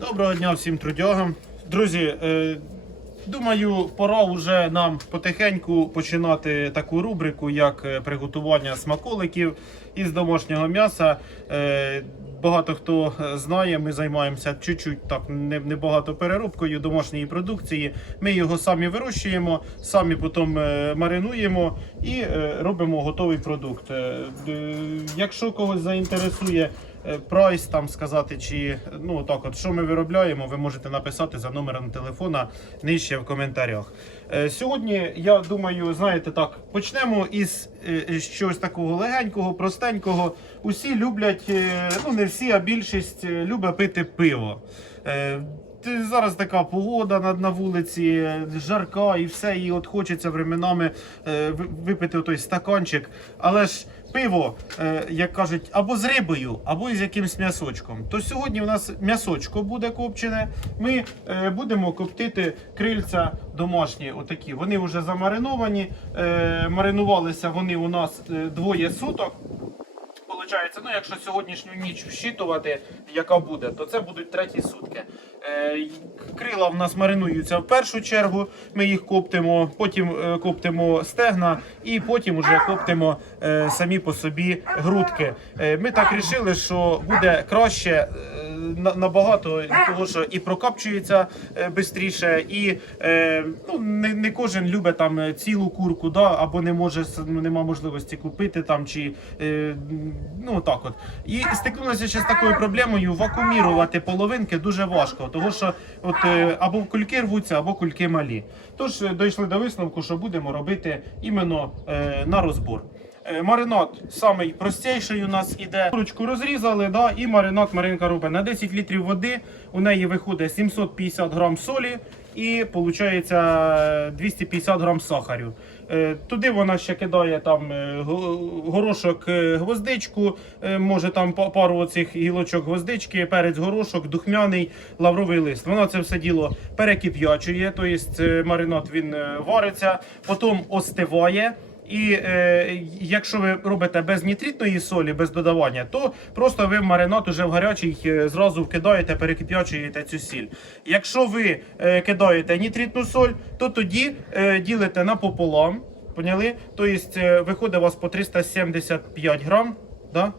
Доброго дня всім трудягам. Друзі, е, думаю, пора вже нам потихеньку починати таку рубрику, як е, приготування смаколиків із домашнього м'яса. Е, багато хто знає, ми займаємося чуть-чуть так не- небагато переробкою домашньої продукції. Ми його самі вирощуємо, самі потім маринуємо і робимо готовий продукт. Якщо когось заінтересує прайс там сказати, чи ну так, от що ми виробляємо, ви можете написати за номером телефона нижче в коментарях. Е, Сьогодні я думаю, знаєте, так почнемо із е, щось такого легенького, простенького. Усі люблять, е, ну не всі, а більшість е, любить пити пиво. Е, Зараз така погода на, на вулиці, жарка і все, і от хочеться временами е, випити той стаканчик. Але ж пиво, е, як кажуть, або з рибою, або з якимсь м'ясочком. То сьогодні у нас м'ясочко буде копчене. Ми е, будемо коптити крильця домашні. Отакі. Вони вже замариновані. Е, маринувалися вони у нас е, двоє суток. Получається, ну якщо сьогоднішню ніч вщитувати, яка буде, то це будуть треті сутки. Е, крила в нас маринуються в першу чергу. Ми їх коптимо, потім е, коптимо стегна і потім вже коптимо е, самі по собі грудки. Ми так рішили, що буде краще на- набагато того, що і прокапчується швидше, і ну, не, не кожен любить там цілу курку, да, або не може нема можливості купити там чи ну так от. І стикнулися ще з такою проблемою вакуумірувати половинки дуже важко, тому що от е, або кульки рвуться, або кульки малі. Тож е, дійшли до висновку, що будемо робити іменно е, на розбор. Е, Маринад самий простіший у нас іде. Курочку розрізали, да, і маринад Маринка робить на 10 літрів води. У неї виходить 750 грам солі і виходить 250 грам сахарю. Е, Туди вона ще кидає там е, горошок, е, гвоздичку, може там па- пару оцих гілочок гвоздички, перець горошок, духмяний, лавровий лист. Вона це все діло перекип'ячує, тобто маринад він вариться, потім остиває. І е, якщо ви робите без нітритної солі, без додавання, то просто ви в маринад уже в гарячий е, зразу вкидаєте, перекип'ячуєте цю сіль. Якщо ви е, кидаєте нітритну соль, то тоді е, ділите напополам. Поняли? Тобто виходить у вас по 375 грам. Да?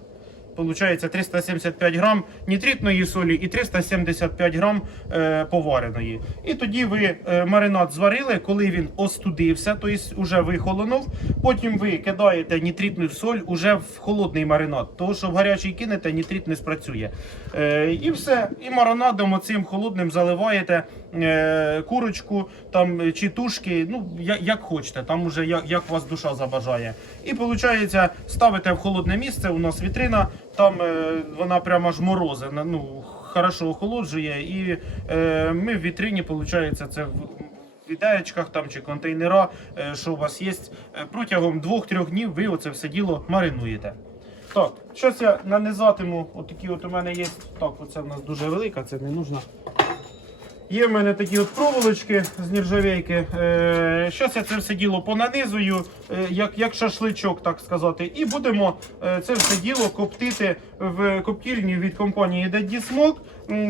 Получається 375 грам нітритної солі і 375 грам е, повареної. І тоді ви е, маринад зварили, коли він остудився, тобто вже вихолонув. Потім ви кидаєте нітритну соль уже в холодний маринад, тому що в гарячий кинете, нітрит не спрацює. Е, і все. І маринадом оцим холодним заливаєте е, курочку там, чи тушки, ну як, як хочете, там уже як, як вас душа забажає. І виходить, ставите в холодне місце, у нас вітрина, там е, вона прямо ж морозина, ну, хорошо охолоджує. І е, ми в вітрині, виходить, це в відеречках там чи контейнера, е, що у вас є, е, протягом 2-3 днів ви оце все діло маринуєте. Так, щось я нанизатиму, отакі от у мене є. Так, оце в нас дуже велика, це не нужно. Є в мене такі от проволочки з нержавейки. Е, Щас я це все діло понанизую, е, як, як шашличок, так сказати. І будемо е, це все діло коптити в коптільні від компанії Daddy Smoke.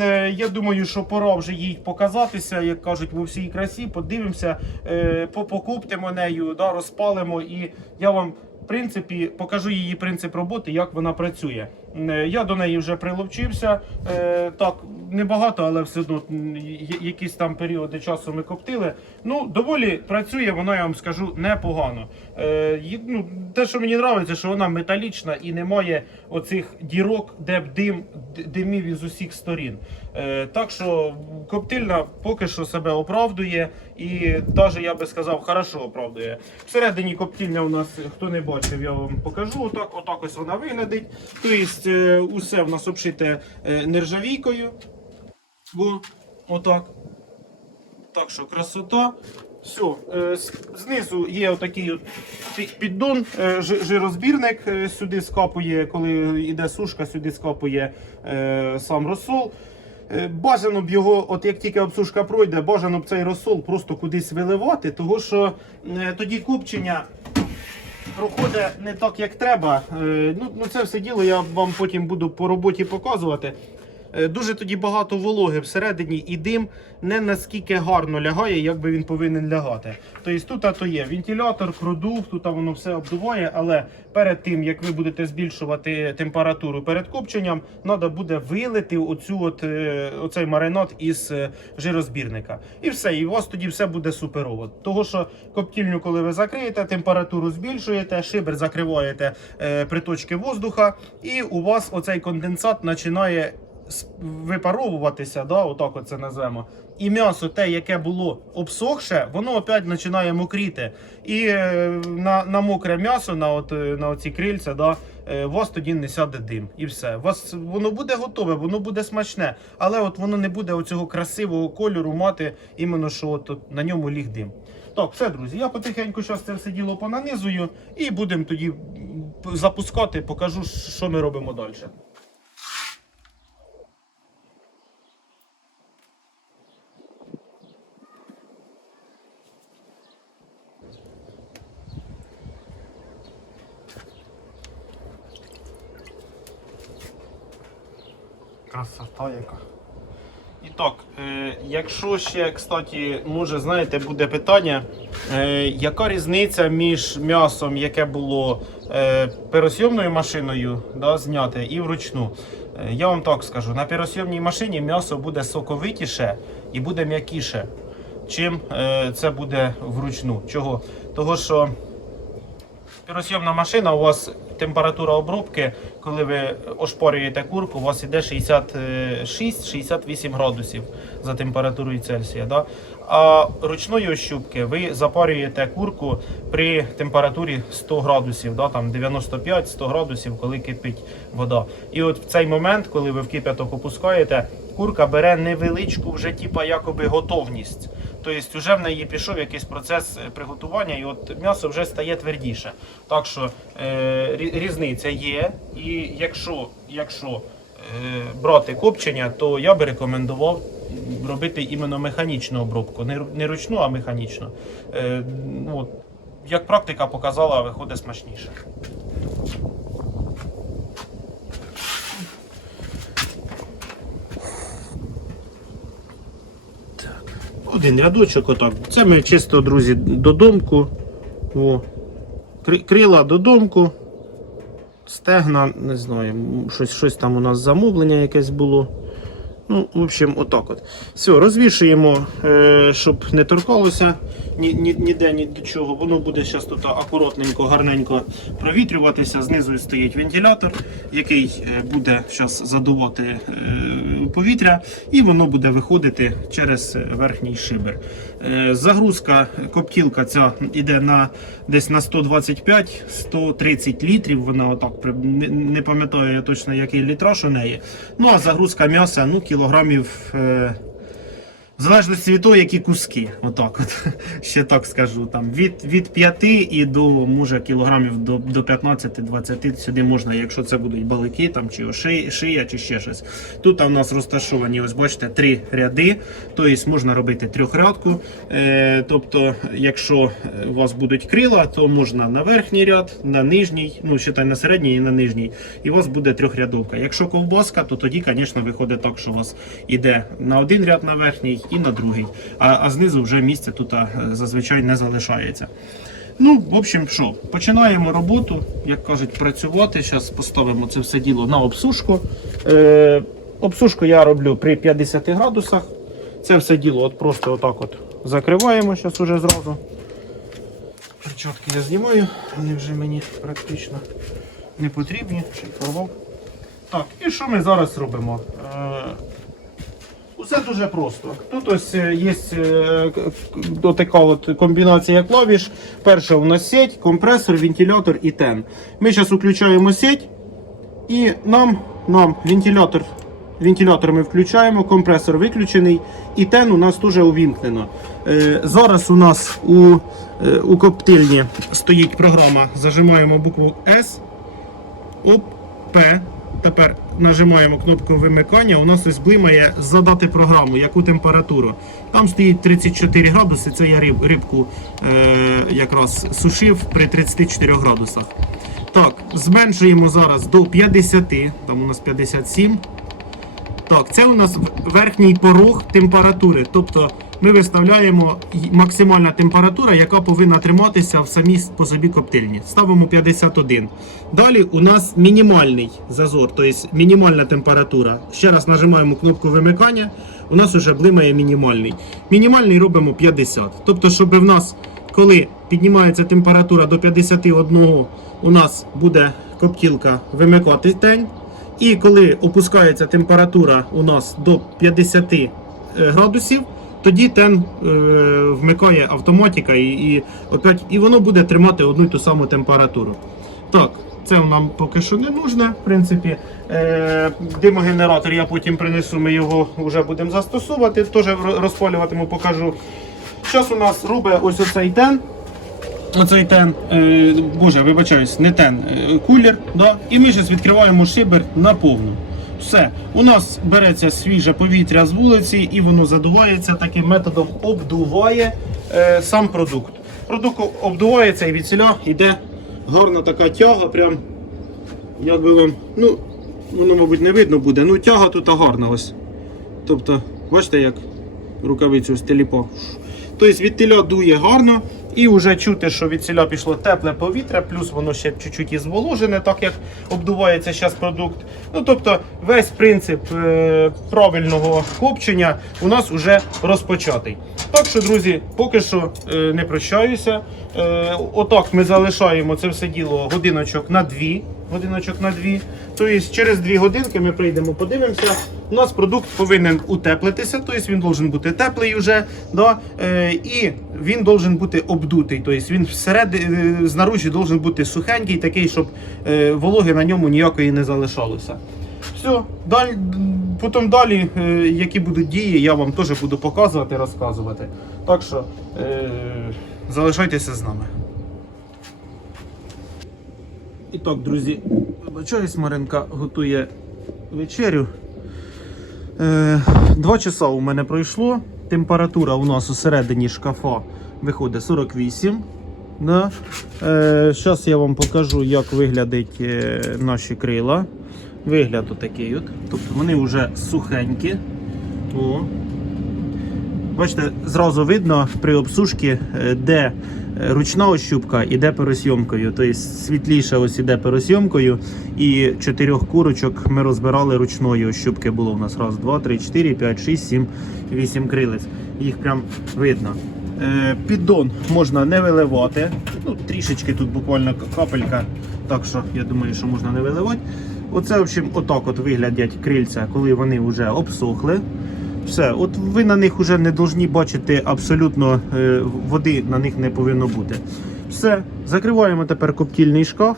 Е, Я думаю, що пора вже їй показатися, як кажуть, у всій красі. Подивимося, е, покоптимо нею, да, розпалимо, і я вам. В принципі, покажу її принцип роботи, як вона працює. Е, Я до неї вже приловчився. Е, так, небагато, але все одно якісь там періоди часу ми коптили. Ну, доволі працює, вона, я вам скажу, непогано. Е, ну, те, що мені подобається, що вона металічна і немає оцих дірок, де б дим димів із усіх сторін. Так що коптильна поки що себе оправдує, і навіть я би сказав, хорошо оправдує. Всередині коптильня у нас, хто не бачив, я вам покажу. Отак, отак ось вона виглядить. Тобто, усе в нас обшите е, нержавійкою. Во, отак. Так що красота. Все, е, знизу є отакий от піддон, е, жирозбірник е, сюди скапує, коли йде сушка, сюди скапує е, сам розсол. Е, Бажано б його, от як тільки обсушка пройде, бажано б цей розсол просто кудись виливати, тому що е, тоді копчення проходить не так, як треба. Е, Ну, ну це все діло я вам потім буду по роботі показувати. Е, дуже тоді багато вологи всередині, і дим не наскільки гарно лягає, як би він повинен лягати. Тобто тут то є вентилятор, продув, тут воно все обдуває, але перед тим як ви будете збільшувати температуру перед копченням, треба буде вилити оцю от, е, оцей маринад із е, жирозбірника. І все, і у вас тоді все буде суперово. Того що коптільню, коли ви закриєте, температуру збільшуєте, шибер закриваєте приточки воздуха, і у вас оцей конденсат починає випаровуватися, да, отак от це назвемо. І м'ясо, те, яке було обсохше, воно опять починає мокріти. І е, на, на мокре м'ясо, на, от, е, на оці крильця, да, е, вас тоді не сяде дим. І все. Вас, воно буде готове, воно буде смачне, але от воно не буде оцього красивого кольору мати, іменно що от, от на ньому ліг дим. Так, все, друзі, я потихеньку зараз це все діло понанизую і будемо тоді запускати, покажу, що ми робимо далі. Яка. І так, е, якщо ще, кстати, може, знаєте, буде питання, е, яка різниця між м'ясом, яке було е, пересйомною машиною да, зняте, і вручну? Я вам так скажу: на пересйомній машині м'ясо буде соковитіше і буде м'якіше, чим це буде вручну. Чого? Того що Піросйомна машина, у вас температура обробки, коли ви ошпарюєте курку, у вас іде 66-68 градусів за температурою Цельсія. Да? А ручної ощупки ви запарюєте курку при температурі 100 градусів, да? там 95-100 градусів, коли кипить вода. І от в цей момент, коли ви в кип'яток опускаєте, курка бере невеличку вже типа якоби готовність. Тобто вже в неї пішов якийсь процес е, приготування, і от м'ясо вже стає твердіше. Так що е, різниця є. І якщо, якщо е, брати копчення, то я би рекомендував робити іменно механічну обробку. Не, ручну, а механічну. Ну, як практика показала, виходить смачніше. Один рядочок отак. Це ми чисто, друзі, додомку. О. Крила додомку. Стегна, не знаю, щось, щось там у нас замовлення якесь було. Ну, в общем, отак от. Все, розвішуємо, е, щоб не торкалося ні, ні, ніде, ні до чого. Воно буде зараз тут акуратненько, гарненько провітрюватися. Знизу стоїть вентилятор, який е, буде зараз задувати е, повітря, і воно буде виходити через е, верхній шибер. Е, Загрузка, коптілка ця йде на десь на 125-130 літрів. Вона отак не, пам'ятаю я точно який літраж у неї. Ну а загрузка м'яса ну, кілограмів. Е, в залежності від того, які куски. Отак от. Ще так скажу. Там від, від 5 і до може кілограмів до, до 15-20 сюди можна, якщо це будуть балики там, чи шия, шия, чи ще щось. Тут у нас розташовані, ось бачите, три ряди. Тобто можна робити трьохрядку. Е, тобто, якщо у вас будуть крила, то можна на верхній ряд, на нижній, ну считай на середній і на нижній. І у вас буде трьохрядовка. Якщо ковбаска, то тоді, звісно, виходить так, що у вас іде на один ряд на верхній і на другий. А, а знизу вже місця тут зазвичай не залишається. Ну, в общем, що, починаємо роботу, як кажуть, працювати. Зараз поставимо це все діло на обсушку. Е, обсушку я роблю при 50 градусах. Це все діло от просто отак от закриваємо зараз уже зразу. Перчатки я знімаю, вони вже мені практично не потрібні. Ще порвав. Так, і що ми зараз робимо? Е, Усе дуже просто. Тут ось е, є е, така от комбінація клавіш. Перша у нас сеть, компресор, вентилятор і тен. Ми зараз включаємо сеть і нам, нам вентилятор, вентилятор ми включаємо, компресор виключений і тен у нас теж увімкнено. Е, зараз у нас у, у коптильні стоїть програма. Зажимаємо букву S. Оп, П. Тепер нажимаємо кнопку вимикання. У нас ось блимає задати програму, яку температуру. Там стоїть 34 градуси. Це я риб, рибку е, якраз сушив при 34 градусах. Так, зменшуємо зараз до 50, там у нас 57. Так, це у нас верхній порог температури. Тобто ми виставляємо максимальна температура, яка повинна триматися в самій по собі коптильні. Ставимо 51. Далі у нас мінімальний зазор, тобто мінімальна температура. Ще раз нажимаємо кнопку вимикання. У нас вже блимає мінімальний. Мінімальний робимо 50. Тобто, щоб в нас, коли піднімається температура до 51, у нас буде коптілка вимикати тень. І коли опускається температура у нас до 50 е, градусів, тоді тен е, вмикає автоматика і, і, опять, і воно буде тримати одну і ту саму температуру. Так, це нам поки що не нужно. В принципі, е, димогенератор я потім принесу, ми його вже будемо застосовувати. Теж розпалюватиму, покажу. Зараз у нас робить ось оцей тен. Оцей тен, е, боже, вибачаюсь, не тен, е, кулер. Да? І ми зараз відкриваємо шибер на повну. Все, у нас береться свіже повітря з вулиці і воно задувається таким методом, обдуває е, сам продукт. Продукт обдувається і від ціля йде гарна така тяга. Прям, як би вам, ну, воно, мабуть, не видно буде. Ну, тяга тут гарна ось. Тобто, бачите, як рукавицю з теліпа. Тобто від теля дує гарно, і вже чути, що від ціля пішло тепле повітря, плюс воно ще чуть-чуть і зволожене, так як обдувається зараз продукт. Ну тобто весь принцип е, правильного копчення у нас вже розпочатий. Так що, друзі, поки що е, не прощаюся. Е, отак ми залишаємо це все діло годиночок на дві. Годиночок на дві. Тобто через дві годинки ми прийдемо, подивимося. У нас продукт повинен утеплитися, тобто він должен бути теплий вже. Да? Е, і він должен бути обдутий. Тобто він всередині знаружі должен бути сухенький, такий, щоб е, вологи на ньому ніякої не залишалося. Все, далі, потім далі, е, які будуть дії, я вам теж буду показувати, розказувати. Так що е, залишайтеся з нами. І так, друзі, вибачаюсь, Маринка готує вечерю. Е, два часа у мене пройшло. Температура у нас усередині шкафа виходить 48. Да. Е, Зараз я вам покажу, як виглядять е, наші крила. Вигляд отакий от. Тобто вони вже сухенькі. Бачите, зразу видно при обсушці, де ручна ощупка і де пересйомкою. Тобто світліше ось іде пересйомкою. І чотирьох курочок ми розбирали ручною ощупки. Було у нас раз, два, три, чотири, п'ять, шість, сім, вісім крилець. Їх прям видно. Е, Піддон можна не виливати. Ну, трішечки тут буквально капелька. Так що я думаю, що можна не виливати. Оце, в общем, отак от виглядять крильця, коли вони вже обсохли. Все, от ви на них вже не повинні бачити абсолютно е, води на них не повинно бути. Все, закриваємо тепер коптільний шкаф.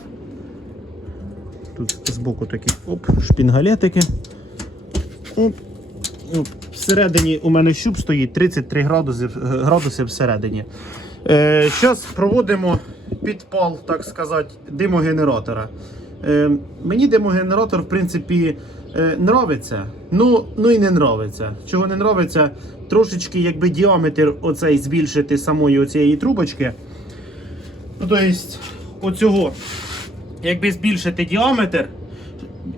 Тут збоку такі оп, шпінгалетики. Оп. Оп. Всередині у мене щуп стоїть 33 градуси, градуси всередині. Е, Зараз проводимо підпал, так сказати, димогенератора. Е, мені димогенератор, в принципі, е, нравиться. Ну, ну і не нравиться. Чого не нравиться? Трошечки якби діаметр оцей збільшити самої оцієї трубочки. Ну, тобто, оцього, якби збільшити діаметр,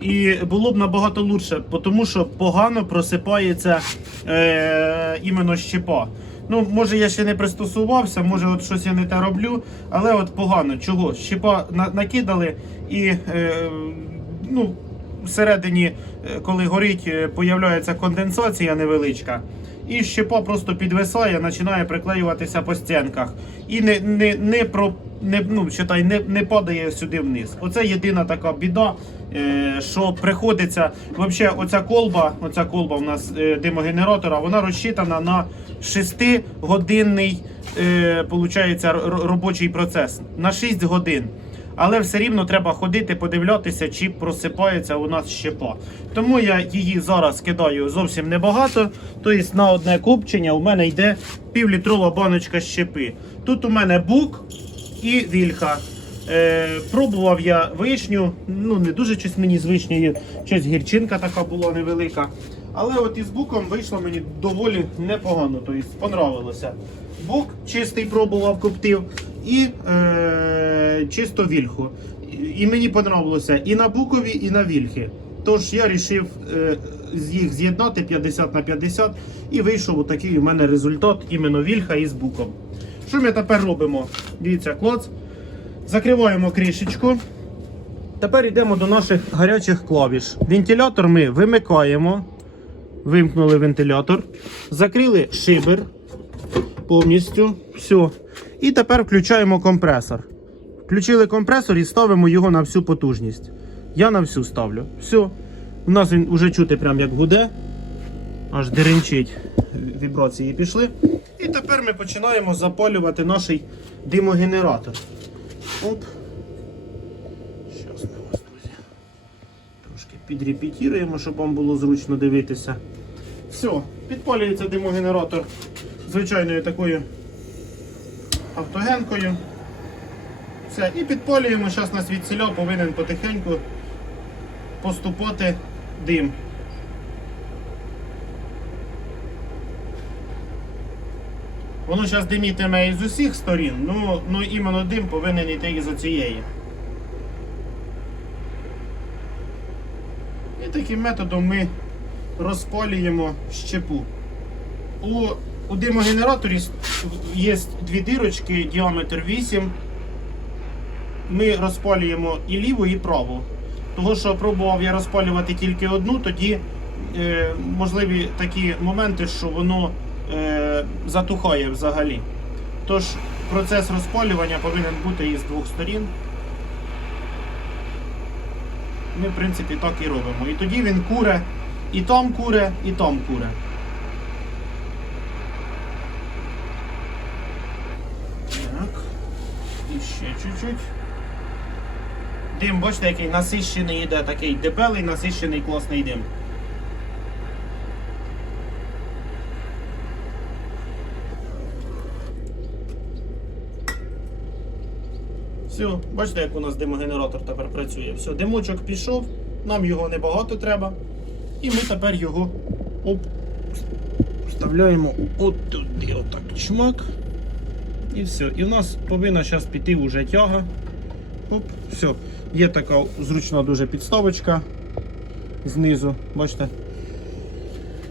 і було б набагато лучше, тому що погано просипається е, іменно щепа. Ну, може я ще не пристосувався, може от щось я не те роблю, але от погано. Чого? Щепа на, накидали і е, ну, всередині, е, коли горить, е, появляється конденсація невеличка. І щепа просто підвисає, починає приклеюватися по стінках. І не, не, не, про, не, ну, считай, не, не падає сюди вниз. Оце єдина така біда, е, що приходиться. Взагалі, оця колба, оця колба у нас димогенератора, вона розчитана на 6-годинний е, получається, робочий процес. На 6 годин. Але все рівно треба ходити, подивлятися, чи просипається у нас щепа. Тому я її зараз кидаю зовсім небагато. Тобто на одне копчення у мене йде півлітрова баночка щепи. Тут у мене бук і вільха. Е, пробував я вишню, ну не дуже щось мені з вишнею, щось гірчинка така була невелика. Але от із буком вийшло мені доволі непогано, тобто понравилося. Бук чистий пробував, коптив і е, чисто вільху. І- мені понравилося і на букові, і на вільхи. Тож я вирішив їх з'єднати 50 на 50 і вийшов отакий у мене результат іменно вільха із буком. Що ми тепер робимо? Дивіться, клоц. Закриваємо кришечку. Тепер йдемо до наших гарячих клавіш. Вентилятор ми вимикаємо. Вимкнули вентилятор. Закрили шибер повністю. Все. І тепер включаємо компресор. Включили компресор і ставимо його на всю потужність. Я на всю ставлю. Все. У нас він вже чути прям як гуде. Аж деренчить. Вібрації пішли. І тепер ми починаємо запалювати наш димогенератор. Оп. Щас ми вас, друзі. Трошки підрепетіруємо, щоб вам було зручно дивитися. Все, підпалюється димогенератор звичайною такою автогенкою. Все, і підпалюємо. Зараз нас від повинен потихеньку поступати дим. Воно зараз димітиме із усіх сторін, ну, ну іменно дим повинен йти із оцієї. І таким методом ми розпалюємо щепу. У, у димогенераторі є дві дирочки, діаметр 8. Ми розпалюємо і ліву, і праву. Того, що пробував я розпалювати тільки одну, тоді е, можливі такі моменти, що воно е, затухає взагалі. Тож процес розпалювання повинен бути із двох сторін. Ми, в принципі, так і робимо. І тоді він куре, і там куре, і там куре. Так. І ще чуть-чуть. Дим, бачите, який насищений йде, такий дебелий, насищений класний дим. Все, бачите, як у нас димогенератор тепер працює. Все, димочок пішов, нам його небагато треба. І ми тепер його оп, вставляємо от туди, отак чмак. І все. І в нас повинна зараз піти вже тяга. Оп, все. Є така зручна дуже підставочка знизу, бачите?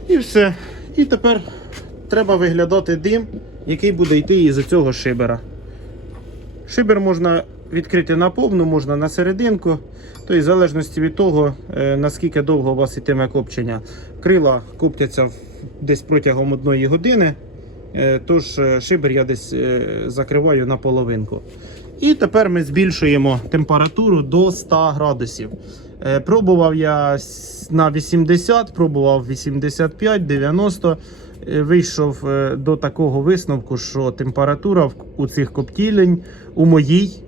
І все. І тепер треба виглядати дим, який буде йти із цього шибера. Шибер можна відкрити на повну, можна на серединку. Тобто, в залежності від того, е, наскільки довго у вас йтиме копчення. Крила коптяться десь протягом одної години. Е, Тож е, шибер я десь е, закриваю на половинку. І тепер ми збільшуємо температуру до 100 градусів. Пробував я на 80, пробував 85, 90. Е, Вийшов до такого висновку, що температура у цих коптілень у моїй,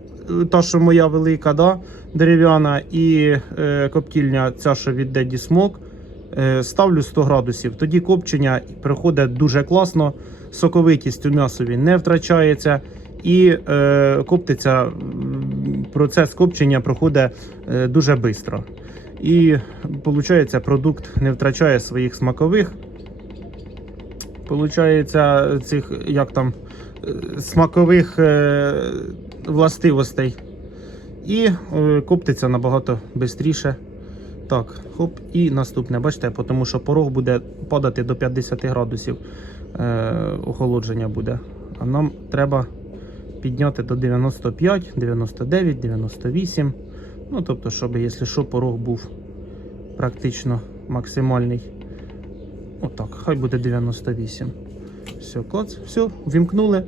та що моя велика, да, дерев'яна, і коптільня, ця, що від Smoke, е, ставлю 100 градусів. Тоді копчення проходить дуже класно, соковитість у м'ясові не втрачається. І е, коптиться, процес копчення проходить е, дуже швидко. І виходить, продукт не втрачає своїх смакових. Получається, цих як там е, смакових е, властивостей. І е, коптиться набагато швидше. Так, хоп, і наступне. Бачите, тому що порог буде падати до 50 градусів е, охолодження буде. А нам треба підняти до 95, 99, 98. Ну, тобто, щоб, якщо що, порог був практично максимальний. Отак, хай буде 98. Все, клац, все, вімкнули.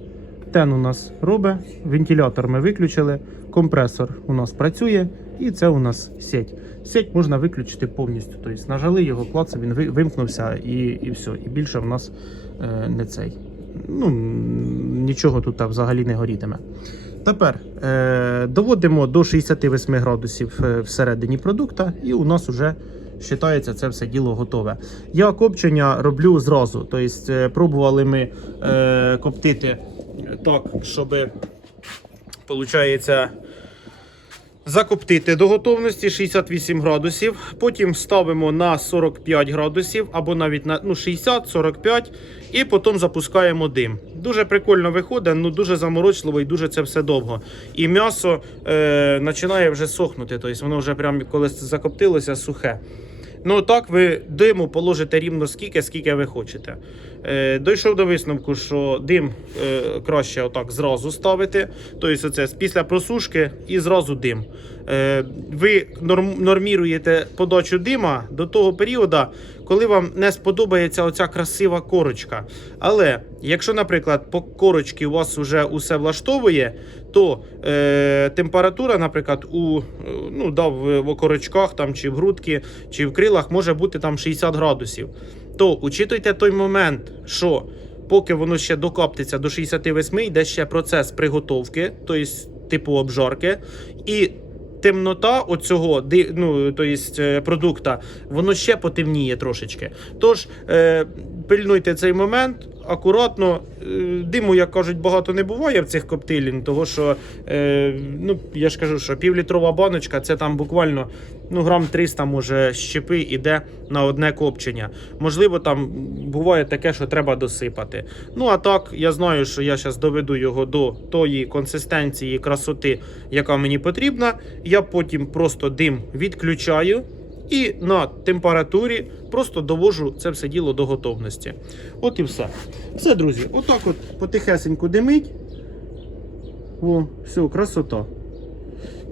Тен у нас робить, вентилятор ми виключили, компресор у нас працює, і це у нас сеть. Сеть можна виключити повністю. Тобто нажали його, клац, він вимкнувся і, і все. І більше в нас е, не цей. Ну, нічого тут взагалі не горітиме. Тепер е, доводимо до 68 градусів е, всередині продукта, і у нас вже вважається це все діло готове. Я копчення роблю зразу. Тобто, пробували ми е, коптити так, щоб, виходить, закоптити до готовності 68 градусів. Потім ставимо на 45 градусів або навіть на ну, 60-45 і потім запускаємо дим. Дуже прикольно виходить, ну дуже заморочливо і дуже це все довго. І м'ясо е, починає вже сохнути, тобто воно вже прям коли закоптилося сухе. Ну так, ви диму положите рівно скільки, скільки ви хочете. Е, дійшов до висновку, що дим е, краще отак зразу ставити. Тобто це після просушки і зразу дим. Е, ви норм, норміруєте подачу дима до того періоду, коли вам не сподобається оця красива корочка. Але якщо, наприклад, по корочці у вас вже усе влаштовує, то е, температура, наприклад, у е, ну, да, в, в окорочках там, чи в грудки, чи в крилах може бути там 60 градусів. То учитуйте той момент, що поки воно ще докоптиться до 68, йде ще процес приготовки, тобто типу обжарки. І темнота оцього ну, то есть, е, воно ще потемніє трошечки. Тож е, пильнуйте цей момент. Акуратно, Е, диму, як кажуть, багато не буває в цих коптилін, того що е, ну, я ж кажу, що півлітрова баночка це там буквально ну, грам 300 може щепи іде на одне копчення. Можливо, там буває таке, що треба досипати. Ну а так, я знаю, що я зараз доведу його до тої консистенції, красоти, яка мені потрібна. Я потім просто дим відключаю. І на температурі просто довожу це все діло до готовності. От і все. Все, друзі, отак от потихесеньку димить. О, все, красота.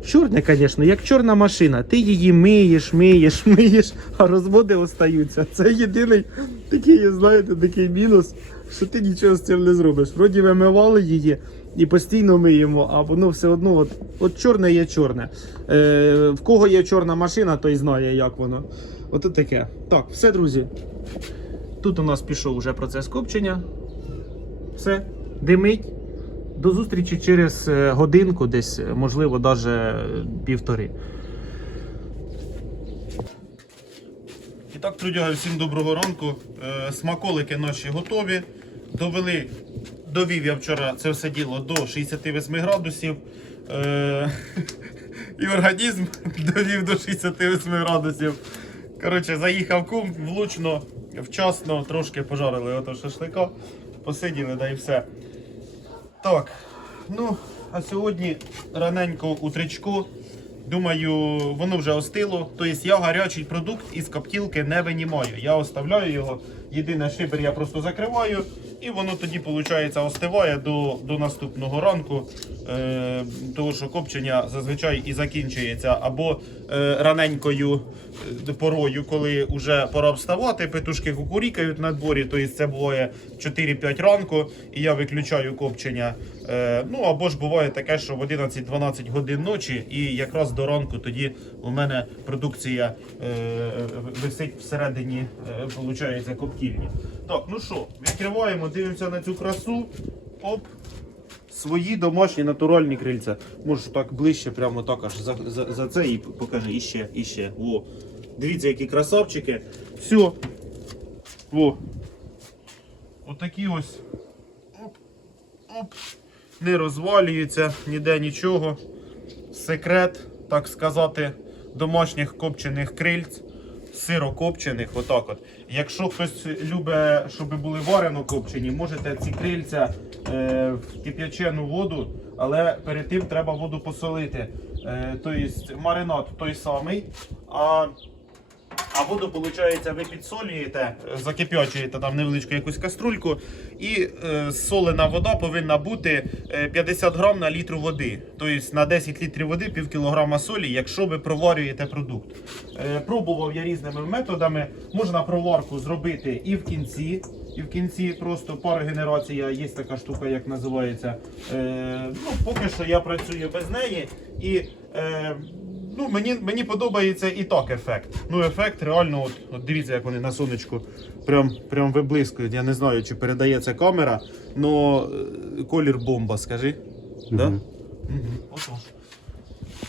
Чорне, звісно, як чорна машина. Ти її миєш, миєш, миєш, а розводи остаються. Це єдиний такий, знаєте, такий мінус, що ти нічого з цим не зробиш. Вроді вимивали її і постійно миємо, а воно все одно, от, от чорне є чорне. Е, в кого є чорна машина, той знає, як воно. Ото таке. Так, все, друзі. Тут у нас пішов вже процес копчення. Все, димить. До зустрічі через е, годинку, десь, е, можливо, навіть півтори. І так, трудяги, всім доброго ранку. Е, Смаколики наші готові. Довели, довів я вчора це все діло до 68 градусів. Е, І організм довів до 68 градусів. Коротше, заїхав кум влучно, вчасно, трошки пожарили ото шашлика, посиділи, да і все. Так, ну, а сьогодні раненько утречку. Думаю, воно вже остило. Тобто я гарячий продукт із коптілки не винімаю. Я оставляю його. Єдине шибер я просто закриваю, і воно тоді, виходить, остиває до, до наступного ранку. Е, того, що копчення зазвичай і закінчується або е, раненькою е, порою, коли вже пора вставати, петушки кукурікають на дворі, тобто це буває 4-5 ранку, і я виключаю копчення. Е, ну або ж буває таке, що в 11-12 годин ночі, і якраз до ранку тоді у мене продукція е, висить всередині, е, виходить, коптільні. Так, ну що, відкриваємо, дивимося на цю красу. Оп. Свої домашні натуральні крильця. Можеш так ближче, прямо так аж за, за, за це і покажи іще, іще. О. Дивіться, які красавчики. Все. О. Отакі ось. Оп. Оп. Не розвалюються, ніде нічого. Секрет, так сказати, домашніх копчених крильць. Сирокопчених, отак от. Якщо хтось любить, щоб були варено копчені, можете ці крильця е, в кип'ячену воду, але перед тим треба воду посолити. Е, тобто маринад той самий, а, а воду, виходить, ви підсолюєте, закип'ячуєте там невеличку якусь каструльку, і е, солена вода повинна бути е, 50 грам на літру води. Тобто на 10 літрів води пів кілограма солі, якщо ви проварюєте продукт. Е, пробував я різними методами. Можна проварку зробити і в кінці. І в кінці просто парогенерація, є така штука, як називається. Е, ну, поки що я працюю без неї. І е, ну, мені, мені подобається і так ефект. Ну, ефект реально, от, от дивіться, як вони на сонечку прям, прям виблискують. Я не знаю, чи передає це камера, але колір бомба, скажи. Да? Угу. Отож.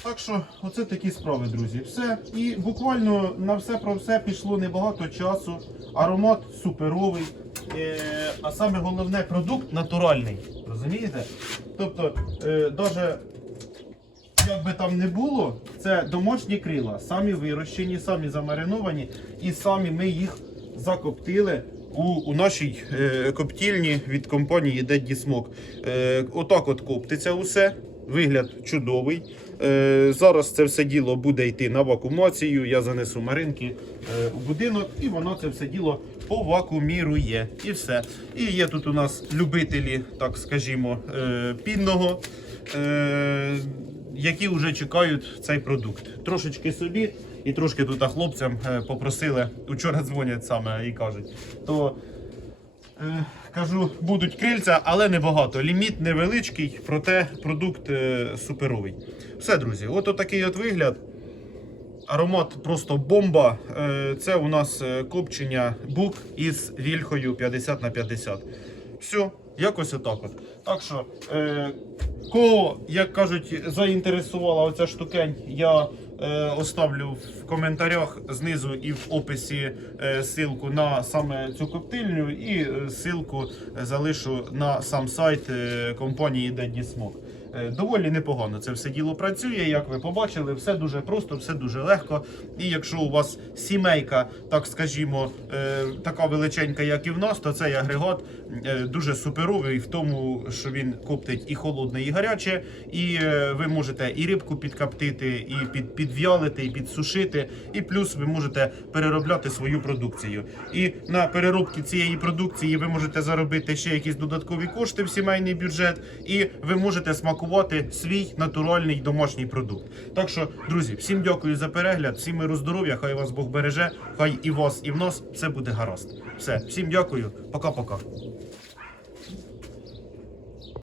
Так що, оце такі справи, друзі. Все. І буквально на все про все пішло небагато часу. Аромат суперовий. Е, а саме головне продукт натуральний. Розумієте? Тобто, е, даже як би там не було, це домашні крила, самі вирощені, самі замариновані, і самі ми їх закоптили у, у нашій е, коптільні від компанії Daddy Smoke. Е, отак от коптиться усе. Вигляд чудовий. Е, зараз це все діло буде йти на вакуумацію. Я занесу маринки е, у будинок, і воно це все діло повакуумірує. І все. І є тут у нас любителі, так скажімо, е, пінного, е, які вже чекають цей продукт. Трошечки собі і трошки тут хлопцям е, попросили. Учора дзвонять саме і кажуть. То Е, Кажу, будуть крильця, але небагато. Ліміт невеличкий, проте продукт е, суперовий. Все, друзі, от такий от вигляд. Аромат просто бомба. Е, Це у нас е, копчення бук із вільхою 50 на 50. Все, якось отак от. Так що, е, кого, як кажуть, заінтересувала оця штукень, я е, оставлю в коментарях знизу і в описі е, ссылку на саме цю коптильню і е, ссылку залишу на сам сайт е, компанії Daddy Smoke. Е, Доволі непогано це все діло працює. Як ви побачили, все дуже просто, все дуже легко. І якщо у вас сімейка, так скажімо, е, така величенька, як і в нас, то цей агрегат е, дуже суперовий в тому, що він коптить і холодне, і гаряче, і ви можете і рибку підкоптити, і під, підв'ялити, і підсушити, і плюс ви можете переробляти свою продукцію. І на переробці цієї продукції ви можете заробити ще якісь додаткові кошти в сімейний бюджет, і ви можете смакувати свій натуральний домашній продукт. Так що, друзі, всім дякую за перегляд, всім миру здоров'я, хай вас Бог береже, хай і вас, і в нас все буде гаразд. Все, всім дякую, пока-пока.